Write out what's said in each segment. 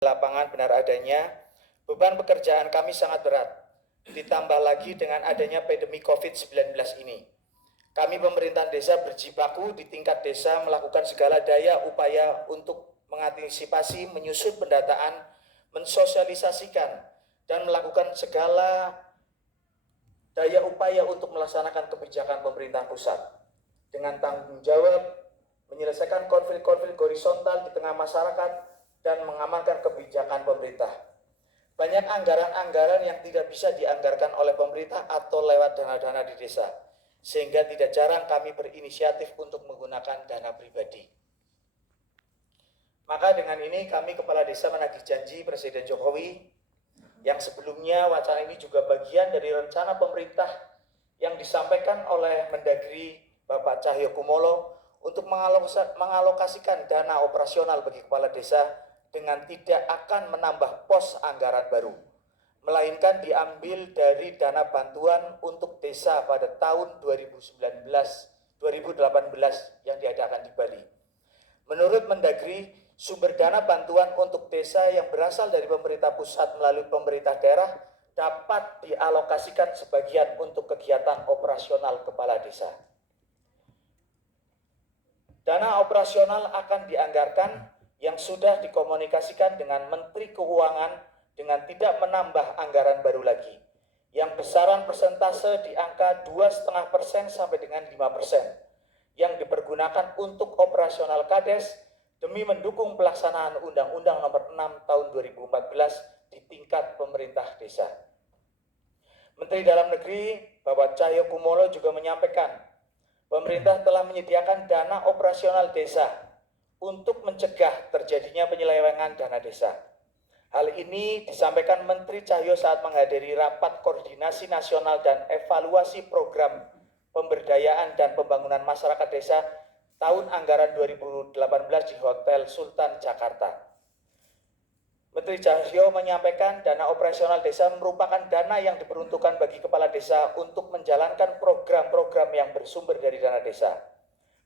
lapangan benar adanya, beban pekerjaan kami sangat berat. Ditambah lagi dengan adanya pandemi COVID-19 ini. Kami pemerintahan desa berjibaku di tingkat desa melakukan segala daya upaya untuk mengantisipasi, menyusun pendataan, mensosialisasikan, dan melakukan segala daya upaya untuk melaksanakan kebijakan pemerintah pusat. Dengan tanggung jawab, menyelesaikan konflik-konflik horizontal di tengah masyarakat, dan mengamankan kebijakan pemerintah. Banyak anggaran-anggaran yang tidak bisa dianggarkan oleh pemerintah atau lewat dana-dana di desa, sehingga tidak jarang kami berinisiatif untuk menggunakan dana pribadi. Maka dengan ini kami kepala desa menagih janji Presiden Jokowi yang sebelumnya wacana ini juga bagian dari rencana pemerintah yang disampaikan oleh Mendagri Bapak Cahyokumolo untuk mengalokasikan dana operasional bagi kepala desa dengan tidak akan menambah pos anggaran baru, melainkan diambil dari dana bantuan untuk desa pada tahun 2018 yang diadakan di Bali. Menurut Mendagri, sumber dana bantuan untuk desa yang berasal dari pemerintah pusat melalui pemerintah daerah dapat dialokasikan sebagian untuk kegiatan operasional kepala desa. Dana operasional akan dianggarkan yang sudah dikomunikasikan dengan Menteri Keuangan dengan tidak menambah anggaran baru lagi, yang besaran persentase di angka 2,5% sampai dengan 5%, yang dipergunakan untuk operasional Kades demi mendukung pelaksanaan Undang-Undang Nomor 6 Tahun 2014 di tingkat pemerintah desa. Menteri Dalam Negeri Bapak Cahyokumolo juga menyampaikan, pemerintah telah menyediakan dana operasional desa untuk mencegah terjadinya penyelewengan dana desa. Hal ini disampaikan Menteri Cahyo saat menghadiri rapat koordinasi nasional dan evaluasi program pemberdayaan dan pembangunan masyarakat desa tahun anggaran 2018 di Hotel Sultan Jakarta. Menteri Cahyo menyampaikan dana operasional desa merupakan dana yang diperuntukkan bagi kepala desa untuk menjalankan program-program yang bersumber dari dana desa.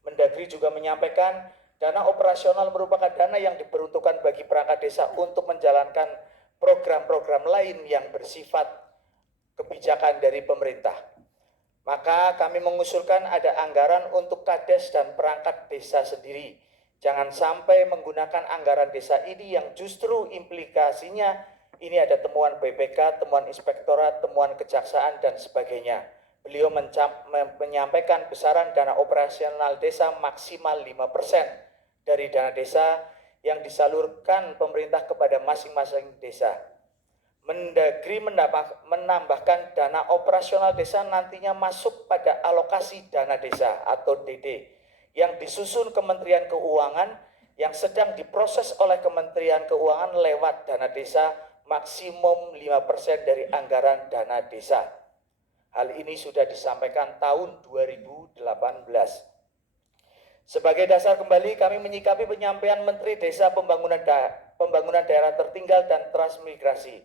Mendagri juga menyampaikan dana operasional merupakan dana yang diperuntukkan bagi perangkat desa untuk menjalankan program-program lain yang bersifat kebijakan dari pemerintah. Maka kami mengusulkan ada anggaran untuk Kades dan perangkat desa sendiri. Jangan sampai menggunakan anggaran desa ini yang justru implikasinya ini ada temuan BPK, temuan inspektorat, temuan kejaksaan, dan sebagainya. Beliau menyampaikan besaran dana operasional desa maksimal 5% dari dana desa yang disalurkan pemerintah kepada masing-masing desa. Mendagri menambahkan dana operasional desa nantinya masuk pada alokasi dana desa atau DD yang disusun Kementerian Keuangan yang sedang diproses oleh Kementerian Keuangan lewat dana desa maksimum 5% dari anggaran dana desa. Hal ini sudah disampaikan tahun 2018. Sebagai dasar kembali kami menyikapi penyampaian Menteri Desa Pembangunan Daerah Tertinggal dan Transmigrasi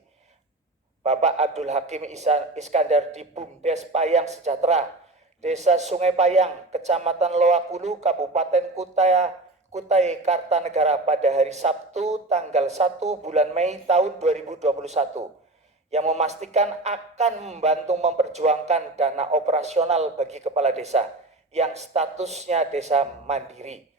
Bapak Abdul Hakim Iskandar di BUMDes Payang Sejahtera, Desa Sungai Payang, Kecamatan Loakulu, Kabupaten Kutai Kartanegara pada hari Sabtu tanggal 1 bulan Mei tahun 2021 yang memastikan akan membantu memperjuangkan dana operasional bagi kepala desa yang statusnya desa mandiri.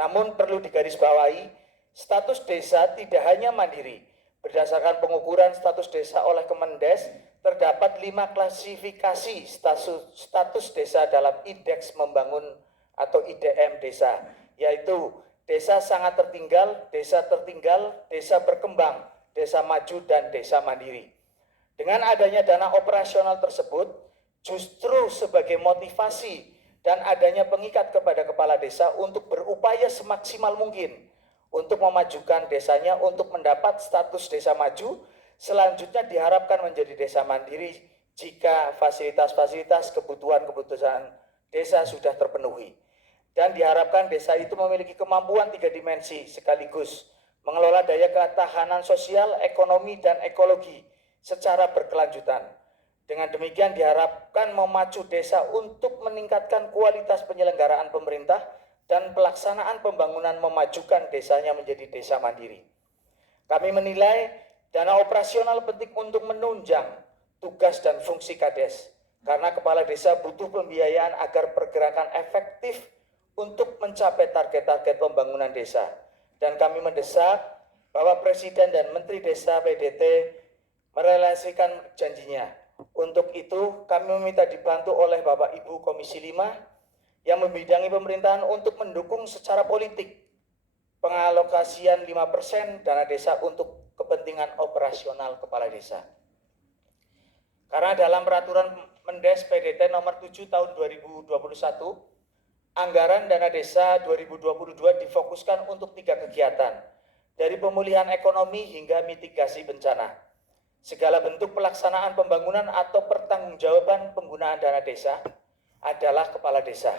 Namun perlu digarisbawahi, status desa tidak hanya mandiri. Berdasarkan pengukuran status desa oleh Kemendes, terdapat 5 klasifikasi status desa dalam Indeks Membangun atau IDM desa, yaitu desa sangat tertinggal, desa berkembang, desa maju, dan desa mandiri. Dengan adanya dana operasional tersebut, justru sebagai motivasi dan adanya pengikat kepada kepala desa untuk berupaya semaksimal mungkin untuk memajukan desanya untuk mendapat status desa maju, selanjutnya diharapkan menjadi desa mandiri jika fasilitas-fasilitas kebutuhan desa sudah terpenuhi. Dan diharapkan desa itu memiliki kemampuan 3 dimensi sekaligus mengelola daya ketahanan sosial, ekonomi, dan ekologi secara berkelanjutan. Dengan demikian diharapkan memacu desa untuk meningkatkan kualitas penyelenggaraan pemerintah dan pelaksanaan pembangunan memajukan desanya menjadi desa mandiri. Kami menilai dana operasional penting untuk menunjang tugas dan fungsi Kades, karena kepala desa butuh pembiayaan agar pergerakan efektif untuk mencapai target-target pembangunan desa. Dan kami mendesak Bapak Presiden dan Menteri Desa PDT merealisasikan janjinya. Untuk itu kami meminta dibantu oleh Bapak Ibu Komisi 5 yang membidangi pemerintahan untuk mendukung secara politik pengalokasian 5% dana desa untuk kepentingan operasional kepala desa. Karena dalam peraturan Mendes PDT nomor 7 tahun 2021, anggaran dana desa 2022 difokuskan untuk 3 kegiatan, dari pemulihan ekonomi hingga mitigasi bencana. Segala bentuk pelaksanaan pembangunan atau pertanggungjawaban penggunaan dana desa adalah kepala desa.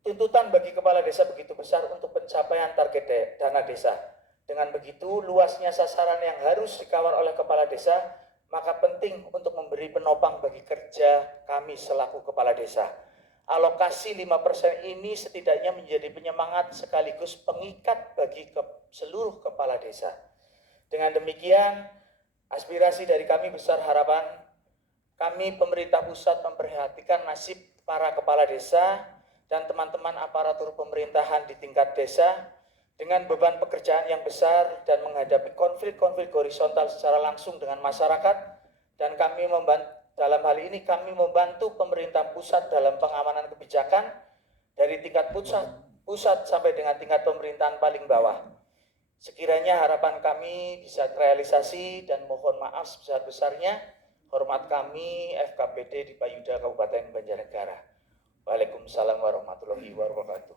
Tuntutan bagi kepala desa begitu besar untuk pencapaian target dana desa. Dengan begitu, luasnya sasaran yang harus dikawal oleh kepala desa, maka penting untuk memberi penopang bagi kerja kami selaku kepala desa. Alokasi 5% ini setidaknya menjadi penyemangat sekaligus pengikat bagi seluruh kepala desa. Dengan demikian, aspirasi dari kami besar harapan kami pemerintah pusat memperhatikan nasib para kepala desa dan teman-teman aparatur pemerintahan di tingkat desa dengan beban pekerjaan yang besar dan menghadapi konflik-konflik horizontal secara langsung dengan masyarakat, dan kami dalam hal ini kami membantu pemerintah pusat dalam pengamanan kebijakan dari tingkat pusat sampai dengan tingkat pemerintahan paling bawah. Sekiranya harapan kami bisa terrealisasi dan mohon maaf sebesar-besarnya. Hormat kami FKPD di Payuda Kabupaten Banjarnegara. Waalaikumsalam warahmatullahi wabarakatuh.